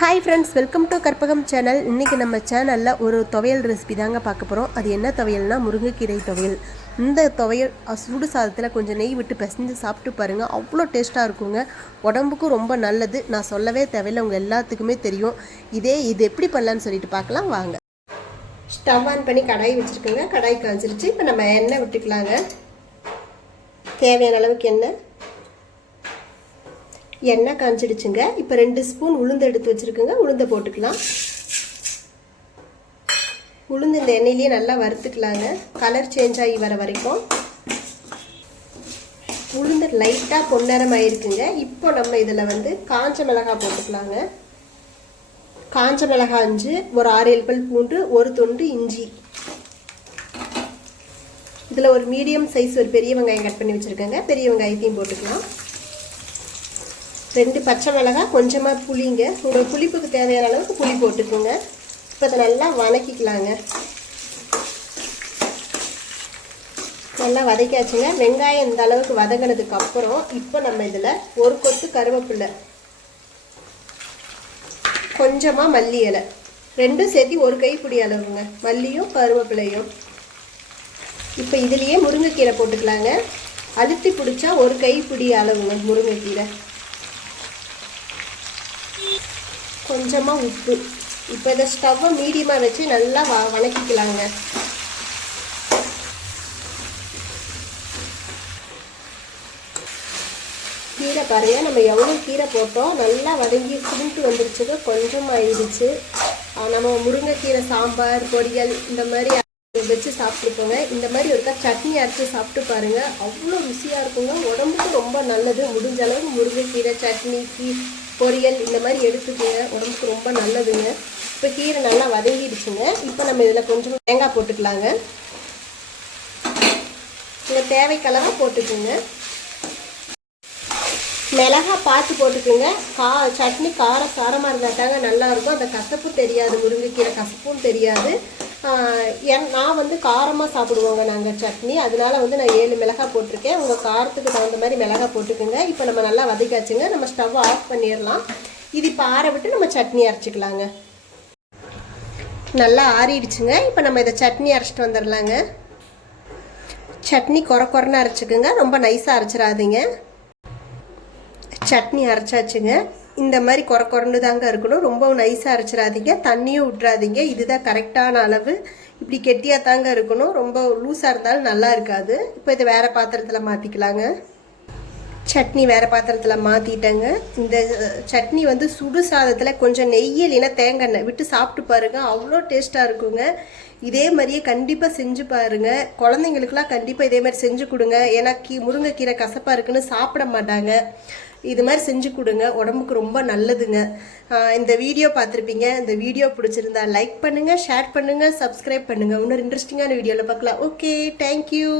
Hi friends welcome to Karpagam channel இன்றைக்கி நம்ம சேனலில் ஒரு துவையல் ரெசிபி தாங்க பார்க்க போகிறோம் அது என்ன துவையல்னால் முருங்கைக்கீரை துவையல். இந்த துவையல் சூடு சுடு சாதத்தில் கொஞ்சம் நெய் விட்டு பிசைஞ்சு சாப்பிட்டு பாருங்கள் அவ்வளோ டேஸ்ட்டாக இருக்குங்க. உடம்புக்கும் ரொம்ப நல்லது. நான் சொல்லவே தேவையில்லை உங்கள் எல்லாத்துக்குமே தெரியும். இதே இது எப்படி பண்ணலான்னு சொல்லிட்டு பார்க்கலாம். வாங்க. ஸ்டவ் ஆன் பண்ணி கடாய் வச்சுருக்கோங்க. கடாய் காய்ச்சிருச்சு இப்போ நம்ம எண்ணெய் விட்டுக்கலாங்க. தேவையான அளவுக்கு எண்ணெய். எண்ணெய் காஞ்சிடுச்சுங்க. இப்போ ரெண்டு ஸ்பூன் உளுந்து எடுத்து வச்சுருக்குங்க. உளுந்தை போட்டுக்கலாம். உளுந்து இந்த எண்ணெயிலேயே நல்லா வறுத்துக்கலாங்க. கலர் சேஞ்ச் ஆகி வர வரைக்கும். உளுந்து லைட்டாக பொன்னரம் ஆயிருக்குங்க இப்போ நம்ம இதில் வந்து காஞ்ச மிளகாய் போட்டுக்கலாங்க. காஞ்ச மிளகாய் அஞ்சு ஒரு ஆறு ஏழு பல் பூண்டு ஒரு தொண்டு இஞ்சி. இதில் ஒரு மீடியம் சைஸ் ஒரு பெரிய வெங்காயம் கட் பண்ணி வச்சுருக்கேங்க. பெரிய வெங்காயத்தையும் போட்டுக்கலாம். ரெண்டு பச்சை மிளகாய் கொஞ்சமாக புளிங்க. உங்கள் புளிப்புக்கு தேவையான அளவுக்கு புளி போட்டுக்கோங்க. இப்போ அதை நல்லா வதக்கிக்கலாங்க நல்லா வதக்காச்சுங்க வெங்காயம் இந்த அளவுக்கு வதங்கினதுக்கு அப்புறம் இப்போ நம்ம இதில் ஒரு கொத்து கருவேப்பிலை கொஞ்சமாக மல்லி இலை ரெண்டும் சேர்த்து ஒரு கைப்பிடி அளவுங்க. மல்லியும் கருவேப்பிலையும். இப்போ இதுலேயே முருங்கைக்கீரை போட்டுக்கலாங்க. அழுத்தி பிடிச்சா ஒரு கைப்பிடி அளவுங்க முருங்கைக்கீரை. கொஞ்சமாக உப்பு. இப்போ இதை ஸ்டவ்வை மீடியமாக வச்சு நல்லா வ வணக்கிக்கலாங்க. கீரை பாருங்க. நம்ம எவ்வளோ கீரை போட்டோம் நல்லா வதங்கி சுருண்டு வந்துருச்சுங்க. கொஞ்சம் ஆயிடுச்சு. நம்ம முருங்கைக்கீரை சாம்பார் பொரியல் இந்த மாதிரி வச்சு சாப்பிட்டுப்போங்க இந்த மாதிரி ஒருக்கா சட்னி அரைச்சி சாப்பிட்டு பாருங்கள் அவ்வளோ ருசியாக இருக்குங்க. உடம்புக்கு ரொம்ப நல்லது. முடிஞ்ச அளவுக்கு முருங்கைக்கீரை சட்னி கீ பொரியல் இந்த மாதிரி எடுத்துக்கோங்க உடம்புக்கு ரொம்ப நல்லதுங்க. இப்போ கீரை நல்லா வதங்கிடுச்சுங்க. இப்போ நம்ம இதில் கொஞ்சம் தேங்காய் போட்டுக்கலாங்க. இந்த தேவைக்கெல்லாம் போட்டுக்கோங்க. மிளகா பார்த்து போட்டுக்கோங்க. கா சட்னி காரம் காரமாக இருந்தால் தாங்க நல்லாயிருக்கும் அந்த கசப்பும் தெரியாது. முருங்கைக்கீரை கசப்பும் தெரியாது. என் நான் வந்து காரமாக சாப்பிடுவோங்க நாங்கள் சட்னி. அதனால வந்து நான் ஏழு மிளகாய் போட்டிருக்கேன். உங்கள் காரத்துக்கு தகுந்த மாதிரி மிளகாய் போட்டுக்கோங்க. இப்போ நம்ம நல்லா வதக்காச்சுங்க நம்ம ஸ்டவ் ஆஃப் பண்ணிடலாம். இது இப்போ ஆற விட்டு நம்ம சட்னி அரைச்சிக்கலாங்க. நல்லா ஆறிடுச்சுங்க. இப்போ நம்ம இதை சட்னி அரைச்சிட்டு வந்துடலாங்க. சட்னி குறை குறைன்னு அரைச்சிக்கோங்க. ரொம்ப நைஸாக அரைச்சிடாதீங்க. சட்னி அரைச்சாச்சுங்க. இந்த மாதிரி குறை குறைந்து தாங்க இருக்கணும் ரொம்ப நைஸாக அரைச்சிடாதீங்க. தண்ணியும் விட்றாதீங்க இதுதான் கரெக்டான அளவு. இப்படி கெட்டியாக தாங்க இருக்கணும். ரொம்ப லூஸாக இருந்தாலும் நல்லா இருக்காது. இப்போ இதை வேறு பாத்திரத்தில் மாற்றிக்கலாங்க சட்னி வேறு பாத்திரத்தில் மாற்றிட்டேங்க இந்த சட்னி வந்து சுடு சாதத்தில் கொஞ்சம் நெய் இல்லைன்னா தேங்காய் எண்ணெய் விட்டு சாப்பிட்டு பாருங்கள் அவ்வளோ டேஸ்ட்டாக இருக்குங்க. இதே மாதிரியே கண்டிப்பாக செஞ்சு பாருங்கள் குழந்தைங்களுக்குலாம் கண்டிப்பாக இதே மாதிரி செஞ்சு கொடுங்க. ஏன்னா கீ முருங்கைக்கீரை கசப்பாக இருக்குன்னு சாப்பிட மாட்டாங்க. இது மாதிரி செஞ்சு கொடுங்க. உடம்புக்கு ரொம்ப நல்லதுங்க. இந்த வீடியோ பார்த்துருப்பீங்க. இந்த வீடியோ பிடிச்சிருந்தா லைக் பண்ணுங்கள் ஷேர் பண்ணுங்கள் சப்ஸ்கிரைப் பண்ணுங்கள் இன்னொரு இன்ட்ரெஸ்டிங்கான வீடியோவில் பார்க்கலாம். Okay thank you